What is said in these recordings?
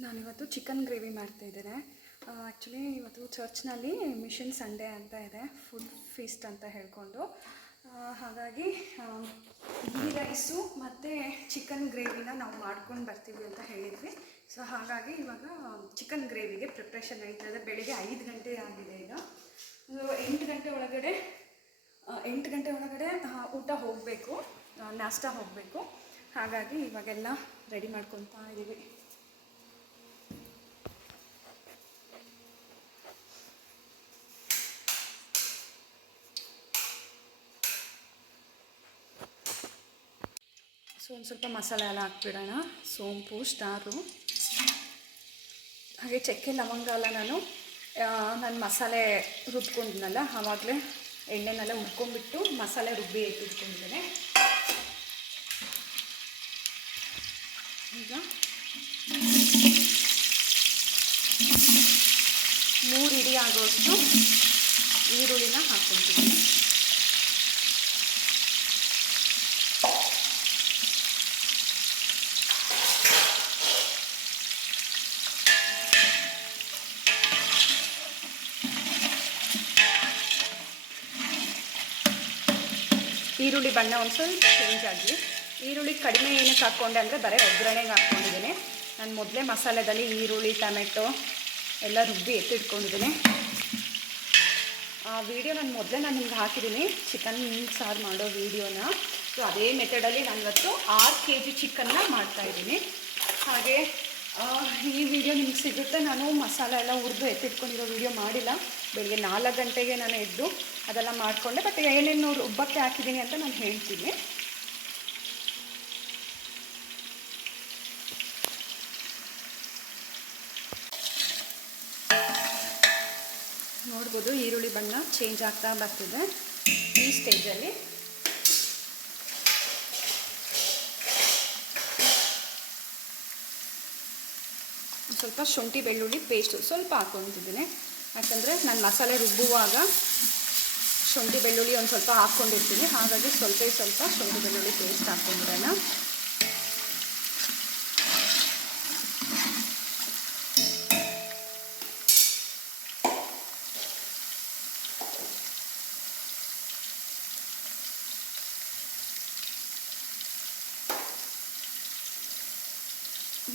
ನಾನಿವತ್ತು chicken gravy ಮಾಡ್ತಾಯಿದ್ದೇನೆ actually ಇವತ್ತು ಚರ್ಚ್ನಲ್ಲಿ ಮಿಷನ್ ಸಂಡೇ ಅಂತ ಇದೆ, ಫುಡ್ ಫೀಸ್ಟ್ ಅಂತ ಹೇಳ್ಕೊಂಡು. ಹಾಗಾಗಿ ಈ ರೈಸು ಮತ್ತು ಚಿಕನ್ ಗ್ರೇವಿನ ನಾವು ಮಾಡ್ಕೊಂಡು ಬರ್ತೀವಿ ಅಂತ ಹೇಳಿದ್ವಿ. ಸೊ, ಹಾಗಾಗಿ ಇವಾಗ ಚಿಕನ್ ಗ್ರೇವಿಗೆ ಪ್ರಿಪ್ರೇಷನ್ ಇದೆ ಬೆಳಿಗ್ಗೆ ಐದು ಗಂಟೆ ಆಗಿದೆ ಈಗ. ಎಂಟು ಗಂಟೆ ಒಳಗಡೆ ಎಂಟು ಗಂಟೆ ಒಳಗಡೆ ಊಟ ಹೋಗಬೇಕು. ನಾಷ್ಟ ಹೋಗಬೇಕು. ಹಾಗಾಗಿ ಇವಾಗೆಲ್ಲ ರೆಡಿ ಮಾಡ್ಕೊತಾ ಇದ್ದೀವಿ. ಸೊ ಒಂದು ಸ್ವಲ್ಪ ಮಸಾಲೆ ಎಲ್ಲ ಹಾಕ್ಬಿಡೋಣ. ಸೋಂಪು, ಸ್ಟಾರು. ಹಾಗೆ ಚಕ್ಕೆ, ಲವಂಗ ಎಲ್ಲ ನಾನು ನಾನು ಮಸಾಲೆ ರುಬ್ಕೊಂಡಿದ್ನಲ್ಲ, ಆವಾಗಲೇ ಎಣ್ಣೆನೆಲ್ಲ ಹುರ್ಕೊಂಡ್ಬಿಟ್ಟು ಮಸಾಲೆ ರುಬ್ಬಿ ಇಟ್ಕೊಂಡಿದ್ದೇನೆ. ಈಗ ಮೂರು ಇಡಿ ಆಗೋಷ್ಟು ಈರುಳ್ಳಿನ ಹಾಕ್ಕೊಳ್ತಿದ್ದೀನಿ ಈರುಳ್ಳಿ ಬಣ್ಣ ಒಂದು ಸ್ವಲ್ಪ ಚೇಂಜ್ ಆಗಿ, ಈರುಳ್ಳಿ ಕಡಿಮೆ ಏನಕ್ಕೆ ಹಾಕ್ಕೊಂಡೆ ಅಂದರೆ ಬರೀ ಒಗ್ಗರಣೆಗೆ ಹಾಕ್ಕೊಂಡಿದ್ದೀನಿ ನಾನು ಮೊದಲೇ ಮಸಾಲೆದಲ್ಲಿ ಈರುಳ್ಳಿ, ಟೊಮೆಟೊ ಎಲ್ಲ ರುಬ್ಬಿ ಎತ್ತಿಟ್ಕೊಂಡಿದ್ದೀನಿ. ಆ ವಿಡಿಯೋ ನಾನು ಮೊದಲೇ ನಾನು ನಿಮ್ಗೆ ಹಾಕಿದ್ದೀನಿ. ಚಿಕನ್ ಸಾರು ಮಾಡೋ ವಿಡಿಯೋನ ಸೊ ಅದೇ ಮೆಥಡಲ್ಲಿ ನಾನು ಇವತ್ತು ಆರು ಕೆ ಜಿ ಚಿಕನ್ನ ಮಾಡ್ತಾಯಿದ್ದೀನಿ ಹಾಗೆ ಈ ವಿಡಿಯೋ ನಿಮ್ಗೆ ಸಿಗುತ್ತೆ. ನಾನು ಮಸಾಲೆ ಎಲ್ಲ ಹುರಿದು ಎತ್ತಿಟ್ಕೊಂಡಿರೋ ವಿಡಿಯೋ ಮಾಡಿಲ್ಲ. ಬೆಳಿಗ್ಗೆ ನಾಲ್ಕು ಗಂಟೆಗೆ ನಾನು ಎದ್ದು ಅದೆಲ್ಲ ಮಾಡಿಕೊಂಡೆ ಬಟ್ ಏನೇನು ರುಬ್ಬಕ್ಕೆ ಹಾಕಿದ್ದೀನಿ ಅಂತ ನಾನು ಹೇಳ್ತೀನಿ. ನೋಡ್ಬೋದು ಈರುಳ್ಳಿ ಬಣ್ಣ ಚೇಂಜ್ ಆಗ್ತಾ ಬರ್ತಿದೆ ಈ ಸ್ಟೇಜಲ್ಲಿ ಸ್ವಲ್ಪ ಶುಂಠಿ ಬೆಳ್ಳುಳ್ಳಿ ಪೇಸ್ಟು ಸ್ವಲ್ಪ ಹಾಕ್ಕೊತಿದ್ದೀನಿ ಯಾಕಂದರೆ ನಾನು ಮಸಾಲೆ ರುಬ್ಬುವಾಗ ಶುಂಠಿ, ಬೆಳ್ಳುಳ್ಳಿ ಒಂದು ಸ್ವಲ್ಪ ಹಾಕ್ಕೊಂಡಿರ್ತೀನಿ. ಹಾಗಾಗಿ ಸ್ವಲ್ಪ ಸ್ವಲ್ಪ ಶುಂಠಿ, ಬೆಳ್ಳುಳ್ಳಿ ಪೇಸ್ಟ್ ಹಾಕ್ಕೊಂಡ್ಬಿಡೋಣ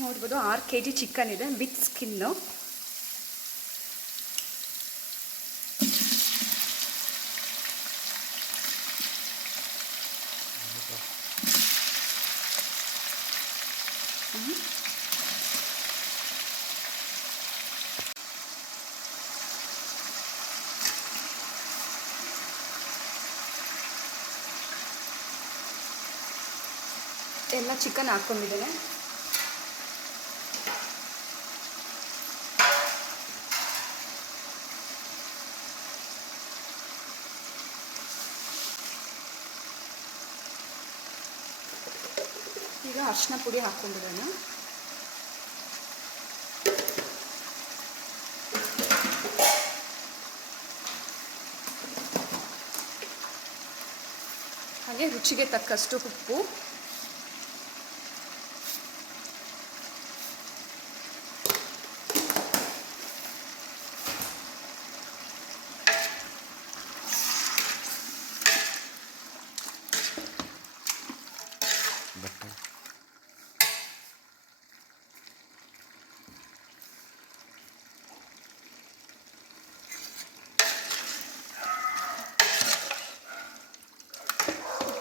ನೋಡ್ಬೋದು ಆರು ಕೆ ಜಿ ಚಿಕನ್ ಇದೆ ವಿತ್ ಸ್ಕಿನ್ನು. ಎಲ್ಲ ಚಿಕನ್ ಹಾಕ್ಕೊಂಡಿದ್ದೇನೆ. ಈಗ ಅರಿಶಿನ ಪುಡಿ ಹಾಕ್ಕೊಂಡಿದ್ದೇನೆ. ಹಾಗೆ ರುಚಿಗೆ ತಕ್ಕಷ್ಟು ಉಪ್ಪು.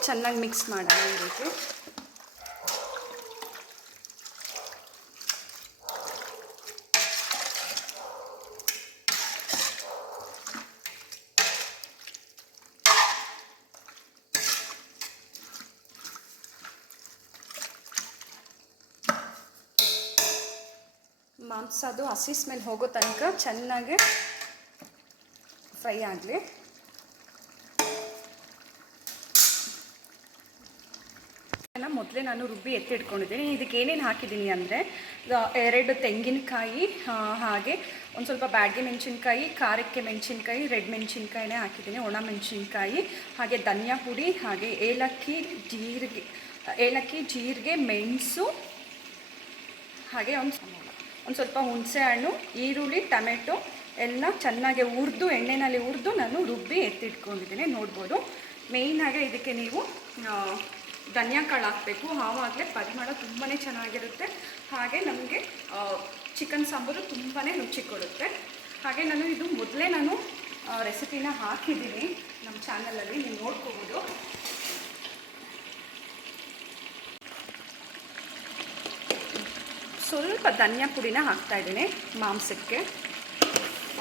ಚೆನ್ನಾಗಿ ಮಿಕ್ಸ್ ಮಾಡೋಣ ಈ ರೀತಿ. ಮಾಂಸ ಅದು ಹಸಿ ಸ್ಮೆಲ್ ಹೋಗೋ ತನಕ ಚೆನ್ನಾಗಿ ಫ್ರೈ ಆಗಲಿ. ಮೊದಲೇ ನಾನು ರುಬ್ಬಿ ಎತ್ತಿಟ್ಕೊಂಡಿದ್ದೀನಿ. ಇದಕ್ಕೆ ಏನೇನು ಹಾಕಿದ್ದೀನಿ ಅಂದರೆ ಎರಡು ತೆಂಗಿನಕಾಯಿ ಹಾಗೆ ಒಂದು ಸ್ವಲ್ಪ ಬ್ಯಾಡ್ಗೆ ಮೆಣಸಿನ್ಕಾಯಿ, ಖಾರಕ್ಕೆ ಮೆಣಸಿನ್ಕಾಯಿ, ರೆಡ್ ಮೆಣಸಿನ್ಕಾಯಿನೇ ಹಾಕಿದ್ದೀನಿ. ಒಣ ಮೆಣಸಿನ್ಕಾಯಿ, ಹಾಗೆ ಧನಿಯಾ ಪುಡಿ, ಹಾಗೆ ಏಲಕ್ಕಿ ಜೀರಿಗೆ ಏಲಕ್ಕಿ ಜೀರಿಗೆ, ಮೆಣಸು, ಹಾಗೆ ಒಂದು ಒಂದು ಸ್ವಲ್ಪ ಹುಣಸೆ ಹಣ್ಣು, ಈರುಳ್ಳಿ, ಟೊಮೆಟೊ ಎಲ್ಲ ಚೆನ್ನಾಗಿ ಹುರಿದು ಎಣ್ಣೆಯಲ್ಲಿ ಹುರಿದು ನಾನು ರುಬ್ಬಿ ಎತ್ತಿಟ್ಕೊಂಡಿದ್ದೀನಿ. ನೋಡ್ಬೋದು. ಮೇಯ್ನಾಗೆ ಇದಕ್ಕೆ ನೀವು ಧನಿಯಾ ಕಾಳು ಹಾಕಬೇಕು ಆವಾಗಲೇ ಪರಿಮಳ ತುಂಬಾ ಚೆನ್ನಾಗಿರುತ್ತೆ. ಹಾಗೆ ನಮಗೆ ಚಿಕನ್ ಸಾಂಬಾರು ತುಂಬಾ ರುಚಿ ಕೊಡುತ್ತೆ ಹಾಗೆ ನಾನು ಇದು ಮೊದಲೇ ನಾನು ರೆಸಿಪಿನ ಹಾಕಿದ್ದೀನಿ. ನಮ್ಮ ಚಾನಲಲ್ಲಿ ನೀವು ನೋಡ್ಕೋಬೋದು. ಸ್ವಲ್ಪ ಧನಿಯಾ ಪುಡಿನ ಹಾಕ್ತಾ ಇದ್ದೀನಿ ಮಾಂಸಕ್ಕೆ.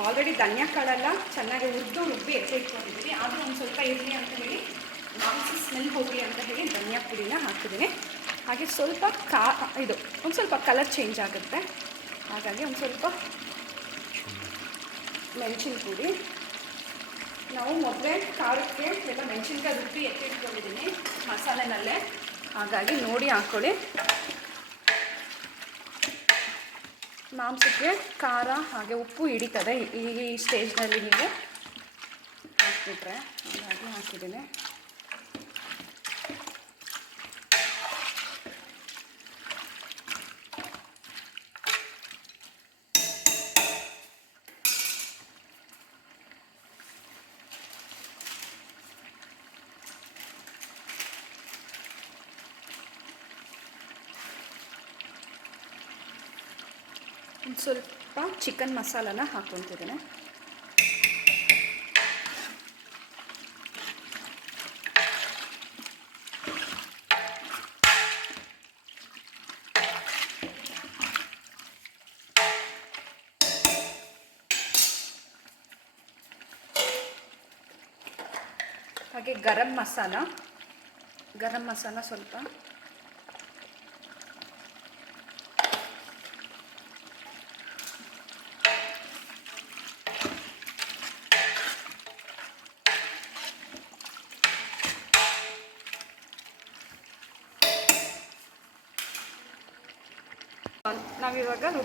ಆಲ್ರೆಡಿ ಧನಿಯಾ ಕಾಳೆಲ್ಲ, ಚೆನ್ನಾಗಿ ಉದ್ದು ರುಬ್ಬಿ ಎತ್ತಿಟ್ಕೊಂಡಿದ್ದೀನಿ ಆದರೂ ಒಂದು ಸ್ವಲ್ಪ ಇರಲಿ ಅಂತ ಹೇಳಿ ಮಾಂಸ ಸ್ಮೆಲ್ ಹೋಗಲಿ ಅಂತ ಹೇಳಿ ಧನಿಯಾ ಪುಡಿನ ಹಾಕಿದ್ದೀನಿ. ಹಾಗೆ ಸ್ವಲ್ಪ ಕಾ, ಇದು, ಒಂದು ಸ್ವಲ್ಪ ಕಲರ್ ಚೇಂಜ್ ಆಗುತ್ತೆ. ಹಾಗಾಗಿ ಒಂದು ಸ್ವಲ್ಪ ಮೆಣಸಿನ ಪುಡಿ. ನಾವು ಮೊದಲೇ ಖಾರಕ್ಕೆ ಎಲ್ಲ ಮೆಣಸಿನ್ಕಾಯಿ ರುಬ್ಬಿ ಎತ್ತಿಟ್ಕೊಂಡಿದ್ದೀನಿ ಮಸಾಲೆನಲ್ಲೇ. ಹಾಗಾಗಿ ನೋಡಿ ಹಾಕ್ಕೊಳ್ಳಿ ಮಾಂಸಕ್ಕೆ ಖಾರ ಹಾಗೆ ಉಪ್ಪು ಹಿಡಿತದೆ ಈ ಸ್ಟೇಜ್ನಲ್ಲಿ ನೀವು ಹಾಕ್ಬಿಟ್ರೆ. ಹಾಗಾಗಿ ಹಾಕಿದ್ದೀನಿ. ಸ್ವಲ್ಪ ಚಿಕನ್ ಮಸಾಲನ ಹಾಕೊತಿದ್ದೇನೆ ಹಾಗೆ ಗರಂ ಮಸಾಲ ಗರಂ ಮಸಾಲ ಸ್ವಲ್ಪ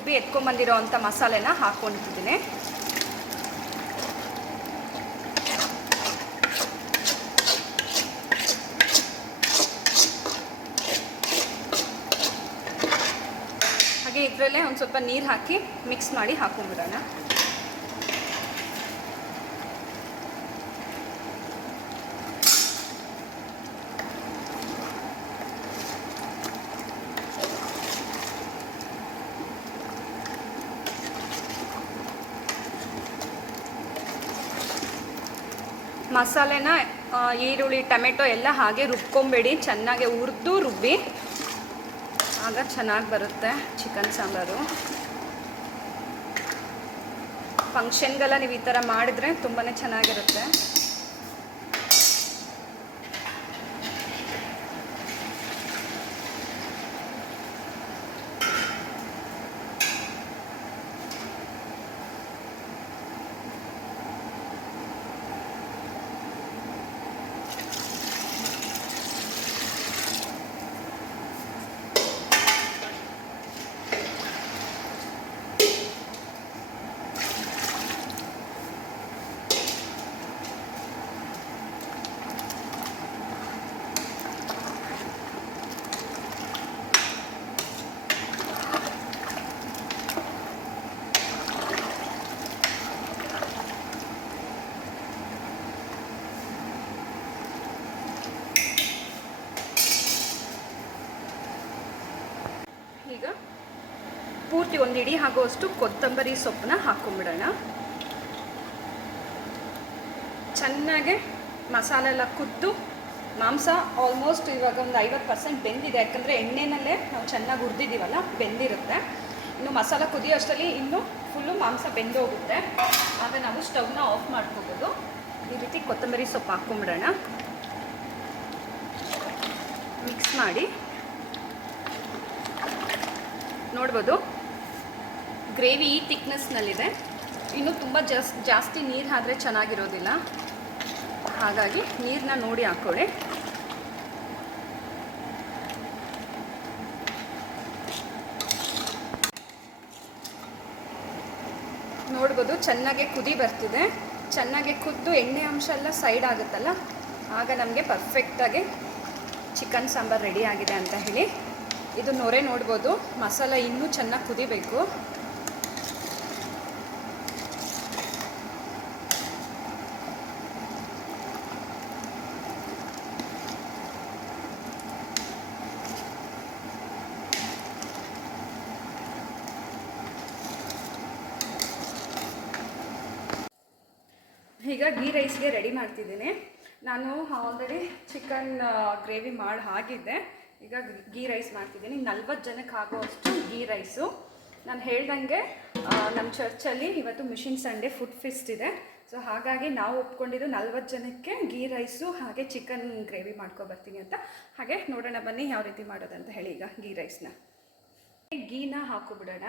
ರುಬ್ಬಿ ಎತ್ಕೊಂಬಂದಿರೋ ಅಂಥ ಮಸಾಲೆನ ಹಾಕ್ಕೊಂಡಿದ್ದೀನಿ ಹಾಗೆ ಇದರಲ್ಲೇ ಒಂದು ಸ್ವಲ್ಪ ನೀರು ಹಾಕಿ ಮಿಕ್ಸ್ ಮಾಡಿ ಹಾಕೊಂಡ್ಬಿಡೋಣ. ಮಸಾಲೆನ ಈರುಳ್ಳಿ, ಟೊಮೆಟೊ ಎಲ್ಲ ಹಾಗೆ ರುಬ್ಕೊಂಬೇಡಿ. ಚೆನ್ನಾಗಿ ಹುರಿದು ರುಬ್ಬಿ. ಆಗ ಚೆನ್ನಾಗಿ ಬರುತ್ತೆ ಚಿಕನ್ ಸಾಂಬಾರು. ಫಂಕ್ಷನ್ಗೆಲ್ಲ ನೀವು ಈ ಥರ ಮಾಡಿದ್ರೆ ತುಂಬಾ ಚೆನ್ನಾಗಿರುತ್ತೆ ಈಗ ಪೂರ್ತಿ ಒಂದು ಇಡೀ ಆಗೋಷ್ಟು ಕೊತ್ತಂಬರಿ ಸೊಪ್ಪನ್ನ ಹಾಕ್ಕೊಂಬಿಡೋಣ ಚೆನ್ನಾಗೆ ಮಸಾಲೆ ಎಲ್ಲ ಕುದ್ದು ಮಾಂಸ ಆಲ್ಮೋಸ್ಟ್ ಇವಾಗ ಒಂದು ಐವತ್ತು ಪರ್ಸೆಂಟ್ ಬೆಂದಿದೆ. ಯಾಕಂದರೆ ಎಣ್ಣೆನಲ್ಲೇ ನಾವು ಚೆನ್ನಾಗಿ ಹುರಿದಿದ್ದೀವಲ್ಲ, ಬೆಂದಿರುತ್ತೆ. ಇನ್ನು ಮಸಾಲ ಕುದಿಯೋ ಅಷ್ಟರಲ್ಲಿ ಇನ್ನೂ ಫುಲ್ಲು ಮಾಂಸ ಬೆಂದೋಗುತ್ತೆ. ಆಗ ನಾವು ಸ್ಟವ್ನ ಆಫ್ ಮಾಡ್ಕೋಬೋದು. ಈ ರೀತಿ ಕೊತ್ತಂಬರಿ ಸೊಪ್ಪು ಹಾಕ್ಕೊಂಬಿಡೋಣ ಮಿಕ್ಸ್ ಮಾಡಿ. ನೋಡ್ಬೋದು. ಗ್ರೇವಿ ಈ ತಿಕ್ನೆಸ್ನಲ್ಲಿದೆ ಇನ್ನು ತುಂಬ ಜಾಸ್, ಜಾಸ್ತಿ ನೀರು ಆದರೆ ಚೆನ್ನಾಗಿರೋದಿಲ್ಲ. ಹಾಗಾಗಿ ನೀರನ್ನ ನೋಡಿ ಹಾಕ್ಕೊಳ್ಳಿ ನೋಡ್ಬೋದು ಚೆನ್ನಾಗೆ ಕುದಿ ಬರ್ತಿದೆ. ಚೆನ್ನಾಗೆ ಕುದ್ದು ಎಣ್ಣೆ ಅಂಶ ಎಲ್ಲ ಸೈಡ್ ಆಗುತ್ತಲ್ಲ, ಆಗ ನಮಗೆ ಪರ್ಫೆಕ್ಟಾಗಿ ಚಿಕನ್ ಸಾಂಬಾರು ರೆಡಿ ಆಗಿದೆ ಅಂತ ಹೇಳಿ. ಇದು ನೊರೆ ನೋಡ್ಬೋದು. ಮಸಾಲ ಇನ್ನೂ ಚೆನ್ನಾಗಿ ಕುದಿಬೇಕು ಈಗ ಗೀ ರೈಸ್ಗೆ ರೆಡಿ ಮಾಡ್ತಿದ್ದೀನಿ ನಾನು ಆಲ್ರೆಡಿ ಚಿಕನ್ ಗ್ರೇವಿ ಮಾಡಿ ಹಾಗಿದ್ದೆ. ಈಗ ಗೀ ರೈಸ್ ಮಾಡ್ತಿದ್ದೀನಿ. ನಲ್ವತ್ತು ಜನಕ್ಕೆ ಆಗೋವಷ್ಟು ಗೀ ರೈಸು. ನಾನು ಹೇಳ್ದಂಗೆ ನಮ್ಮ ಚರ್ಚಲ್ಲಿ ಇವತ್ತು ಮಿಷಿನ್ ಸಂಡೇ ಫುಡ್ ಫಿಸ್ಟ್ ಇದೆ. ಸೊ ಹಾಗಾಗಿ ನಾವು ಒಪ್ಕೊಂಡಿದ್ದು ನಲ್ವತ್ತು ಜನಕ್ಕೆ ಗೀ ರೈಸು ಹಾಗೆ ಚಿಕನ್ ಗ್ರೇವಿ ಮಾಡ್ಕೊಬರ್ತೀನಿ ಅಂತ. ಹಾಗೆ ನೋಡೋಣ ಬನ್ನಿ ಯಾವ ರೀತಿ ಮಾಡೋದಂತ ಹೇಳಿ ಈಗ ಗೀ ರೈಸ್ನ. ಗೀನ ಹಾಕೊಬಿಡೋಣ.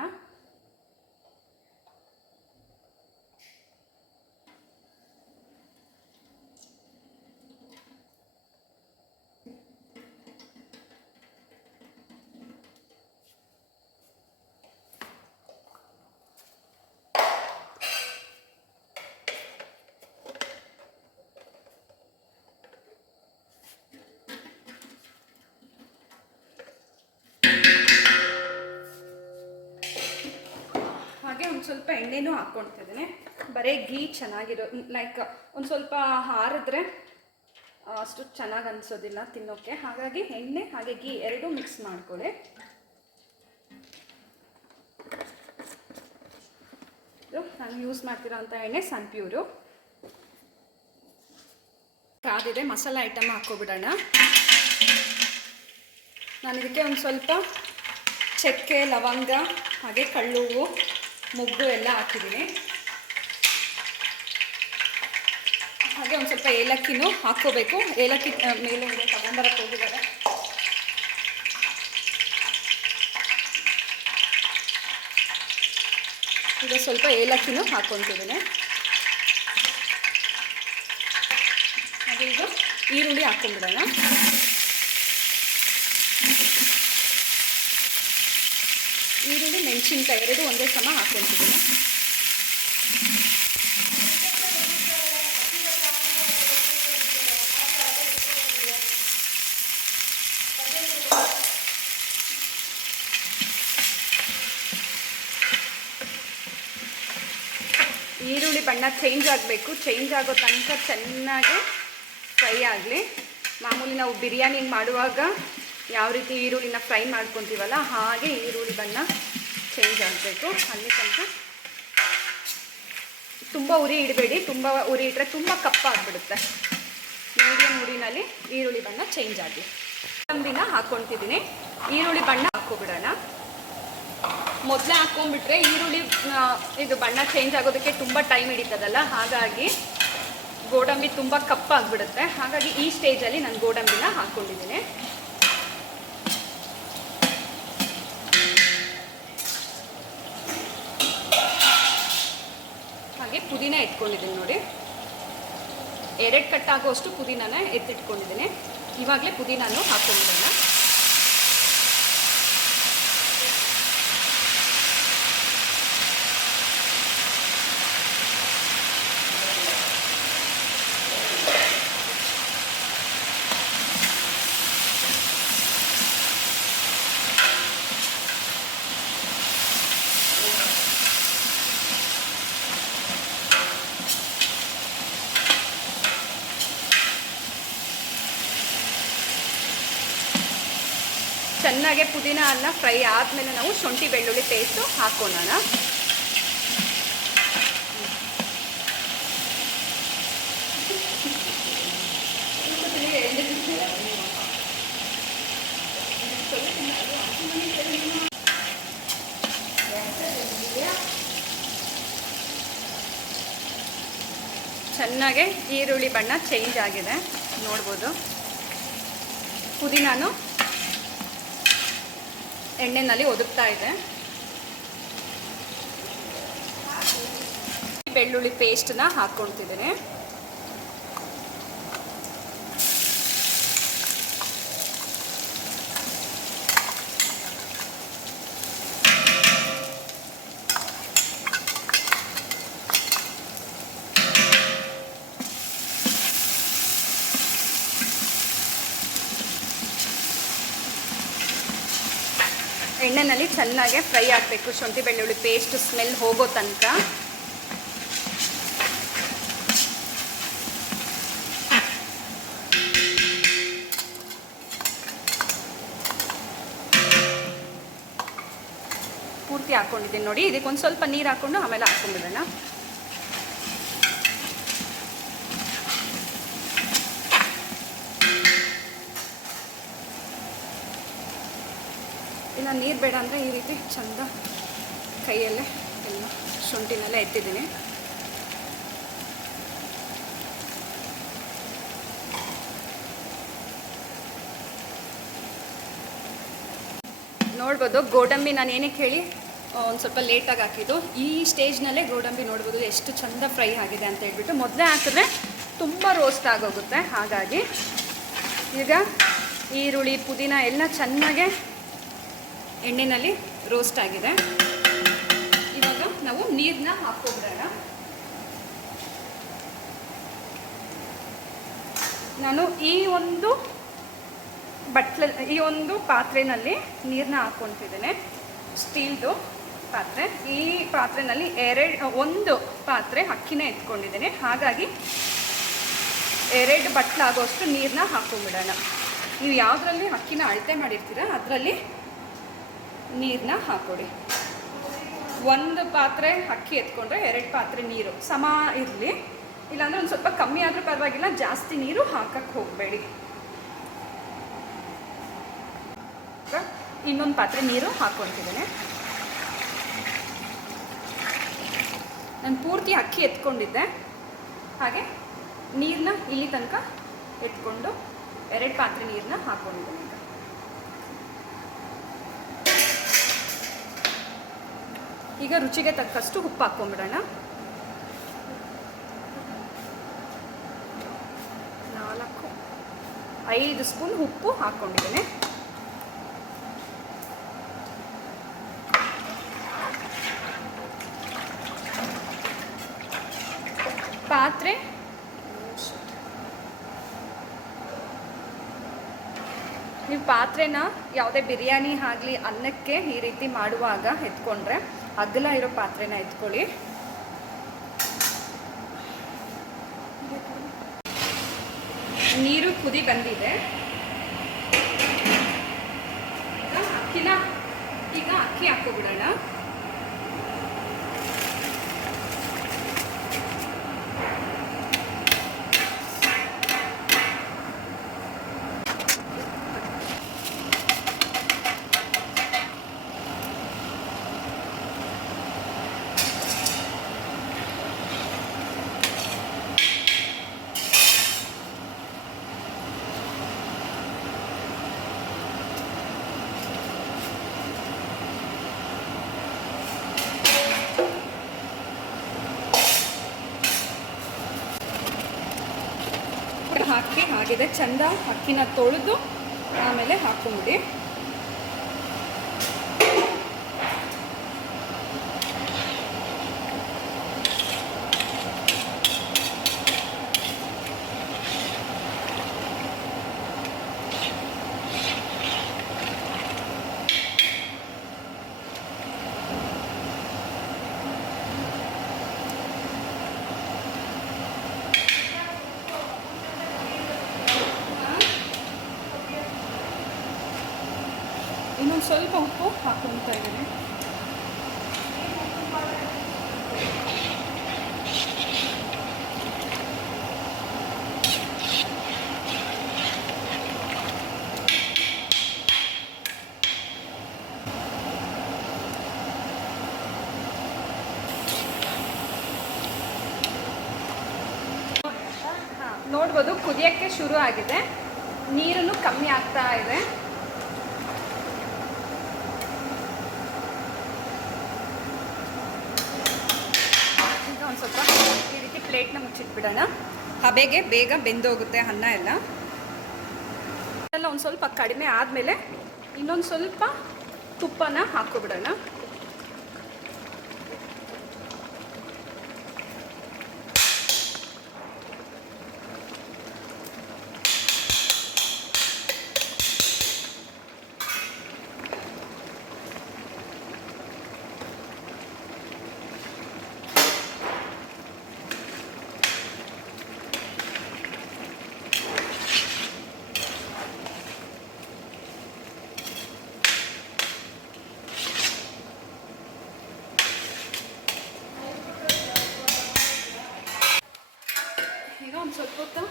ಸ್ವಲ್ಪ ಎಣ್ಣೆನೂ ಹಾಕ್ಕೊಳ್ತಿದ್ದೀನಿ. ಬರೀ ಗೀ ಚೆನ್ನಾಗಿರೋ ಲೈಕ್ ಒಂದು ಸ್ವಲ್ಪ ಹಾರಿದ್ರೆ ಅಷ್ಟು ಚೆನ್ನಾಗಿ ಅನಿಸೋದಿಲ್ಲ ತಿನ್ನೋಕ್ಕೆ ಹಾಗಾಗಿ ಎಣ್ಣೆ ಹಾಗೆ ಗೀ ಎರಡೂ ಮಿಕ್ಸ್ ಮಾಡ್ಕೊಳ್ಳಿ. ಇದು ನಾನು ಯೂಸ್ ಮಾಡ್ತಿರೋಂಥ ಎಣ್ಣೆ ಸನ್ಪ್ಯೂರು ಕಾದಿದೆ, ಮಸಾಲೆ ಐಟಮ್ ಹಾಕ್ಕೊಬಿಡೋಣ. ನಾನು ಇದಕ್ಕೆ ಒಂದು ಸ್ವಲ್ಪ ಚಕ್ಕೆ, ಲವಂಗ, ಹಾಗೆ ಕಳ್ಳುವು ಮುಗ್ಗು ಎಲ್ಲ ಹಾಕಿದ್ದೀನಿ. ಹಾಗೆ ಒಂದು ಸ್ವಲ್ಪ ಏಲಕ್ಕಿನೂ ಹಾಕ್ಕೋಬೇಕು. ಏಲಕ್ಕಿ ಮೇಲೆ ತಗೊಂಬರಕ್ಕೆ ಹೋಗಿದ್ದಾರೆ ಈಗ ಸ್ವಲ್ಪ ಏಲಕ್ಕಿನೂ ಹಾಕ್ಕೊತಿದ್ದೀನಿ. ಹಾಗೆ ಈಗ ಈರುಳ್ಳಿ ಹಾಕ್ಕೊಂಡ್ಬಿಡೋಣ ಈರುಳ್ಳಿ ಮೆಣಸಿನ್ಕಾಯಿ ಎರಡು ಒಂದೇ ಸಮ ಹಾಕ್ಕೊಂತಿದ್ದೀನಿ ಈರುಳ್ಳಿ ಬಣ್ಣ ಚೇಂಜ್ ಆಗಬೇಕು. ಚೇಂಜ್ ಆಗೋ ತನಕ ಚೆನ್ನಾಗಿ ಫ್ರೈ ಆಗಲಿ. ಮಾಮೂಲಿ ನಾವು ಬಿರಿಯಾನಿ ಮಾಡುವಾಗ ಯಾವ ರೀತಿ ಈರುಳ್ಳಿನ ಫ್ರೈ ಮಾಡ್ಕೊತೀವಲ್ಲ ಹಾಗೆ ಈರುಳ್ಳಿ ಬಣ್ಣ ಚೇಂಜ್ ಆಗಬೇಕು. ಅಲ್ಲಿ ತನಕ ತುಂಬ ಉರಿ ಇಡಬೇಡಿ. ತುಂಬ ಉರಿ ಇಟ್ಟರೆ ತುಂಬ ಕಪ್ಪಾಗ್ಬಿಡುತ್ತೆ. ಮೀಡಿಯಂ ಉರಿನಲ್ಲಿ ಈರುಳ್ಳಿ ಬಣ್ಣ ಚೇಂಜ್ ಆಗಲಿ ಕೊತ್ತಂಬರಿನ ಹಾಕ್ಕೊಳ್ತಿದ್ದೀನಿ. ಈರುಳ್ಳಿ ಬಣ್ಣ ಹಾಕೋಬಿಡೋಣ ಮೊದಲೇ ಹಾಕ್ಕೊಂಡ್ಬಿಟ್ರೆ ಈರುಳ್ಳಿ ಇದು ಬಣ್ಣ ಚೇಂಜ್ ಆಗೋದಕ್ಕೆ ತುಂಬ ಟೈಮ್ ಹಿಡಿತದಲ್ಲ? ಹಾಗಾಗಿ ಗೋಡಂಬಿ ತುಂಬ ಕಪ್ಪಾಗ್ಬಿಡುತ್ತೆ. ಹಾಗಾಗಿ ಈ ಸ್ಟೇಜಲ್ಲಿ ನಾನು ಗೋಡಂಬಿನ ಹಾಕ್ಕೊಂಡಿದ್ದೀನಿ ಹಾಗೆ ಪುದೀನ ಎತ್ಕೊಂಡಿದ್ದೀನಿ ನೋಡಿ. ಎರಡು ಕಟ್ಟಾಗುವಷ್ಟು ಪುದೀನನ ಎತ್ತಿಟ್ಕೊಂಡಿದ್ದೀನಿ. ಇವಾಗಲೇ ಪುದೀನೂ ಹಾಕ್ಕೊಂಡಿದ್ದೀನಿ ಚೆನ್ನಾಗೆ ಪುದೀನ ಅನ್ನ ಫ್ರೈ ಆದಮೇಲೆ ನಾವು ಶುಂಠಿ ಬೆಳ್ಳುಳ್ಳಿ ಪೇಸ್ಟು ಹಾಕೋಣ ಚೆನ್ನಾಗೆ ಈರುಳ್ಳಿ ಬಣ್ಣ ಚೇಂಜ್ ಆಗಿದೆ. ನೋಡ್ಬೋದು. ಪುದೀನಾನು ಎಣ್ಣೆನಲ್ಲಿ ಒದಗ್ತಾ ಇದೆ. ಬೆಳ್ಳುಳ್ಳಿ ಪೇಸ್ಟ್ನ ಹಾಕ್ಕೊಳ್ತಿದ್ದೀನಿ ಎಣ್ಣೆನಲ್ಲಿ ಚೆನ್ನಾಗೆ ಫ್ರೈ ಆಗಬೇಕು. ಶುಂಠಿ ಬೆಳ್ಳುಳ್ಳಿ ಪೇಸ್ಟ್ ಸ್ಮೆಲ್ ಹೋಗೋ ತನಕ. ಪೂರ್ತಿ ಹಾಕ್ಕೊಂಡಿದ್ದೀನಿ ನೋಡಿ. ಇದಕ್ಕೆ ಒಂದು ಸ್ವಲ್ಪ ನೀರು ಹಾಕ್ಕೊಂಡು ಆಮೇಲೆ ಹಾಕ್ಕೊಂಡ್ಬಿಡೋಣ. ನೀರು ಬೇಡ ಅಂದರೆ ಈ ರೀತಿ ಚಂದ ಕೈಯಲ್ಲೇ ಎಲ್ಲ ಶುಂಠಿನೆಲ್ಲ ಎತ್ತಿದ್ದೀನಿ. ನೋಡ್ಬೋದು, ಗೋಡಂಬಿ ನಾನು ಏನಕ್ಕೆ ಹೇಳಿ ಒಂದು ಸ್ವಲ್ಪ ಲೇಟಾಗಿ ಹಾಕಿದ್ದು. ಈ ಸ್ಟೇಜ್ನಲ್ಲೇ ಗೋಡಂಬಿ ನೋಡ್ಬೋದು, ಎಷ್ಟು ಚಂದ ಫ್ರೈ ಆಗಿದೆ ಅಂತ ಹೇಳ್ಬಿಟ್ಟು. ಮೊದಲೇ ಹಾಕಿದ್ರೆ ತುಂಬ ರೋಸ್ಟ್ ಆಗೋಗುತ್ತೆ. ಹಾಗಾಗಿ ಈಗ ಈರುಳ್ಳಿ, ಪುದೀನ ಎಲ್ಲ ಚೆನ್ನಾಗೆ ಎಣ್ಣೆಯಲ್ಲಿ ರೋಸ್ಟ್ ಆಗಿದೆ. ಇವಾಗ ನಾವು ನೀರನ್ನ ಹಾಕ್ಕೊಬಿಡೋಣ. ನಾನು ಈ ಒಂದು ಬಟ್ಲ ಈ ಒಂದು ಪಾತ್ರೆನಲ್ಲಿ ನೀರನ್ನ ಹಾಕ್ಕೊತಿದ್ದೇನೆ. ಸ್ಟೀಲ್ದು ಪಾತ್ರೆ. ಈ ಪಾತ್ರೆನಲ್ಲಿ ಎರಡು, ಒಂದು ಪಾತ್ರೆ ಅಕ್ಕಿನ ಎತ್ಕೊಂಡಿದ್ದೀನಿ. ಹಾಗಾಗಿ ಎರಡು ಬಟ್ಲಾಗೋಷ್ಟು ನೀರನ್ನ ಹಾಕೊಂಡ್ಬಿಡೋಣ ನೀವು ಯಾವುದರಲ್ಲಿ ಅಕ್ಕಿನ ಅಳತೆ ಮಾಡಿರ್ತೀರ, ಅದರಲ್ಲಿ ನೀರನ್ನ ಹಾಕೊಡಿ. ಒಂದು ಪಾತ್ರೆ ಅಕ್ಕಿ ಎತ್ಕೊಂಡ್ರೆ ಎರಡು ಪಾತ್ರೆ ನೀರು ಸಮ ಇರಲಿ. ಇಲ್ಲಾಂದರೆ ಒಂದು ಸ್ವಲ್ಪ ಕಮ್ಮಿ ಆದರೂ ಪರವಾಗಿಲ್ಲ, ಜಾಸ್ತಿ ನೀರು ಹಾಕಕ್ಕೆ ಹೋಗಬೇಡಿ. ಇನ್ನೊಂದು ಪಾತ್ರೆ ನೀರು ಹಾಕ್ಕೊತಿದ್ದೇನೆ ನಾನು ಪೂರ್ತಿ ಅಕ್ಕಿ ಎತ್ಕೊಂಡಿದ್ದೆ. ಹಾಗೆ ನೀರನ್ನ ಇಲ್ಲಿ ತನಕ ಎತ್ಕೊಂಡು ಎರಡು ಪಾತ್ರೆ ನೀರನ್ನ ಹಾಕ್ಕೊಂಡಿದ್ದೇನೆ ಈಗ ರುಚಿಗೆ ತಕ್ಕಷ್ಟು ಉಪ್ಪು ಹಾಕ್ಕೊಂಬಿಡೋಣ. ನಾಲ್ಕು, ಐದು ಸ್ಪೂನ್ ಉಪ್ಪು ಹಾಕ್ಕೊಂಡಿದ್ದೇನೆ. ಪಾತ್ರೆ. ನೀವು ಪಾತ್ರೆನ ಯಾವುದೇ ಬಿರಿಯಾನಿ ಆಗಲಿ ಅನ್ನಕ್ಕೆ ಈ ರೀತಿ ಮಾಡುವಾಗ ಎತ್ಕೊಂಡ್ರೆ ಅಗಲ ಇರೋ ಪಾತ್ರೆನ ಎತ್ಕೊಳ್ಳಿ. ನೀರು ಕುದಿ ಬಂದಿದೆ. ಈಗ ಅಕ್ಕಿನ ಈಗ ಅಕ್ಕಿ ಹಾಕೋಬಿಡೋಣ ಹಾಕಿ ಆಗಿದೆ ಚಂದ ಅಕ್ಕಿನ ತೊಳೆದು ಆಮೇಲೆ ಹಾಕೊಂಬಿಡಿ ಇನ್ನೊಂದು ಸ್ವಲ್ಪ ಉಪ್ಪು ಹಾಕೊಳ್ತಾ ಇದ್ದೀನಿ ಹಾ, ನೋಡ್ಬೋದು, ಕುದಿಯೋಕ್ಕೆ ಶುರು ಆಗಿದೆ. ನೀರನ್ನು ಕಮ್ಮಿ ಆಗ್ತಾ ಇದೆ. ಈಗ ಒಂದು ಸ್ವಲ್ಪ ಈ ರೀತಿ ಪ್ಲೇಟ್ನ ಮುಚ್ಚಿಟ್ಬಿಡೋಣ ಹಬೆಗೆ ಬೇಗ ಬೆಂದೋಗುತ್ತೆ ಅನ್ನ ಎಲ್ಲ. ಒಂದು ಸ್ವಲ್ಪ ಕಡಿಮೆ ಆದಮೇಲೆ ಇನ್ನೊಂದು ಸ್ವಲ್ಪ ತುಪ್ಪನ ಹಾಕೋಬಿಡೋಣ ಈಗ ಒಂದು ಸ್ವಲ್ಪ ಹೊತ್ತು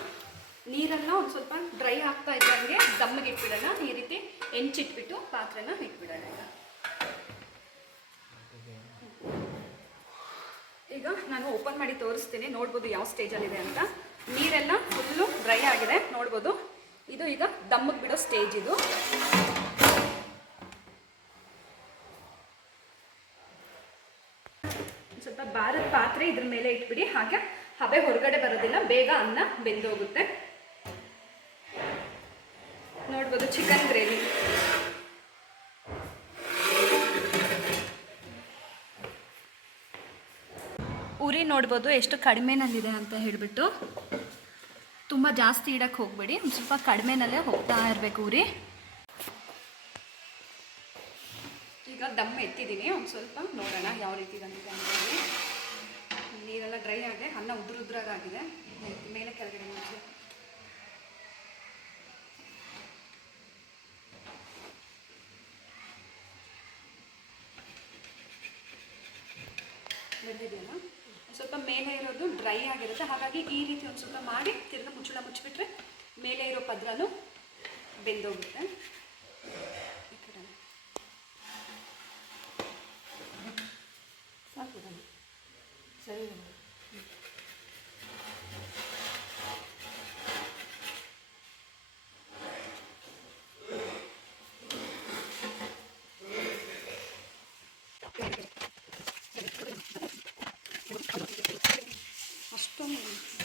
ನೀರೆಲ್ಲ ಒಂದು ಸ್ವಲ್ಪ ಡ್ರೈ ಆಗ್ತಾ ಇದ್ದಂಗೆ ದಮ್ಮಿಗೆ ಇಟ್ಬಿಡೋಣ. ಈ ರೀತಿ ಹೆಂಚಿಟ್ಬಿಟ್ಟು ಪಾತ್ರೆನ ಇಟ್ಬಿಡೋಣ ಈಗ. ನಾನು ಓಪನ್ ಮಾಡಿ ತೋರಿಸ್ತೀನಿ. ನೋಡ್ಬೋದು ಯಾವ ಸ್ಟೇಜಲ್ಲಿದೆ ಅಂತ. ನೀರೆಲ್ಲ ಫುಲ್ಲು ಡ್ರೈ ಆಗಿದೆ. ನೋಡ್ಬೋದು. ಇದು ಈಗ ದಮ್ಮಕ್ಕೆ ಬಿಡೋ ಸ್ಟೇಜ್ ಇದು. ಸ್ವಲ್ಪ ಬಾರದ ಪಾತ್ರೆ ಇದ್ರ ಮೇಲೆ ಇಟ್ಬಿಡಿ. ಹಾಗೆ ಹಬೆ ಹೊರಗಡೆ ಬರೋದಿಲ್ಲ. ಬೇಗ ಅನ್ನ ಬೆಂದೋಗುತ್ತೆ ನೋಡ್ಬೋದು ಚಿಕನ್ ಗ್ರೇವಿ. ಉರಿ ನೋಡ್ಬೋದು ಎಷ್ಟು ಕಡಿಮೆನಲ್ಲಿದೆ ಅಂತ ಹೇಳಿಬಿಟ್ಟು. ತುಂಬ ಜಾಸ್ತಿ ಇಡಕ್ಕೆ ಹೋಗಬೇಡಿ ಒಂದು ಸ್ವಲ್ಪ ಕಡಿಮೆನಲ್ಲೇ ಹೋಗ್ತಾ ಇರಬೇಕು ಉರಿ ಈಗ ದಮ್ ಎತ್ತಿದ್ದೀನಿ ಒಂದು ಸ್ವಲ್ಪ ನೋಡೋಣ ಯಾವ ರೀತಿ ಬಂದಿದೆ ಅಂತ ಹೇಳಿ. ನೀರೆಲ್ಲ ಡ್ರೈ ಆಗಿದೆ ಅನ್ನ ಉದುರುದ್ರಾಗಿದೆ ಮೇಲೆ ಕೆಳಗಡೆ ಬಂದಿದೆಯಲ್ಲ? ಸ್ವಲ್ಪ ಮೇಲೆ ಇರೋದು ಡ್ರೈ ಆಗಿರುತ್ತೆ. ಹಾಗಾಗಿ ಈ ರೀತಿ ಒಂದು ಸ್ವಲ್ಪ ಮಾಡಿ ತಿರ್ಗಿ ಮುಚ್ಚಳ ಮುಚ್ಚಿಬಿಟ್ರೆ ಮೇಲೆ ಇರೋ ಪದ್ರನೂ ಬೆಂದೋಗುತ್ತೆ ಈ ಕಡೆ ಸಾಕು ಬನ್ನಿ. ಸರಿ ಬನ್ನಿ. ಅಷ್ಟೊಂದು ಹಂಗೆ ಮಾಡಿ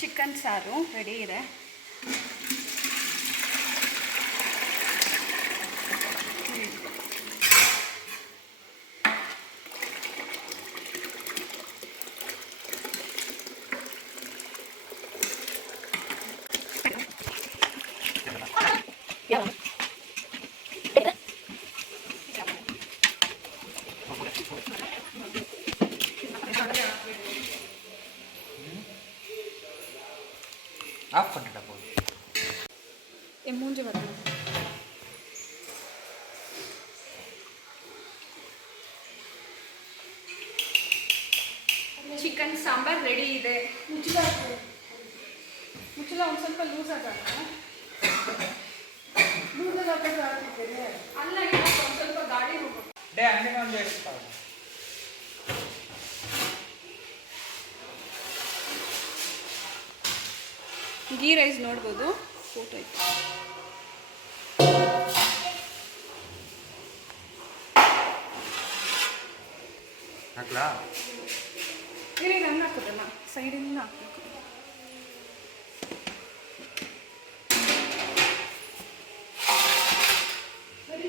ಚಿಕನ್ ಸಾರು ರೆಡಿ ಇದೆ. ಮುಚ್ಚಲ ಮುಚ್ಚಲ ಒಂದು ಸ್ವಲ್ಪ ಲೂಸ್ ಆಗಲ್ಲ ಲೂಸಲ್ಲಿ ಹಾಕೋದು ಅಲ್ಲ ಒಂದು ಸ್ವಲ್ಪ ಗಾಡಿ ಹೋಗ್ಬೇಕು ಡೇ ಅಂಗಡಿ ಒಂದು ಹೇಳ್ತಾರೆ ಗೀ ರೈಸ್ ನೋಡ್ಬೋದು. ಫೋಟೋ ಇತ್ತು ಹಾಕ್ಲಾ? ಇರಿ ನನ್ನ ಹಾಕೋದಮ್ಮ? ಸೈಡಿಂದ ಹಾಕಬೇಕು ಸರಿ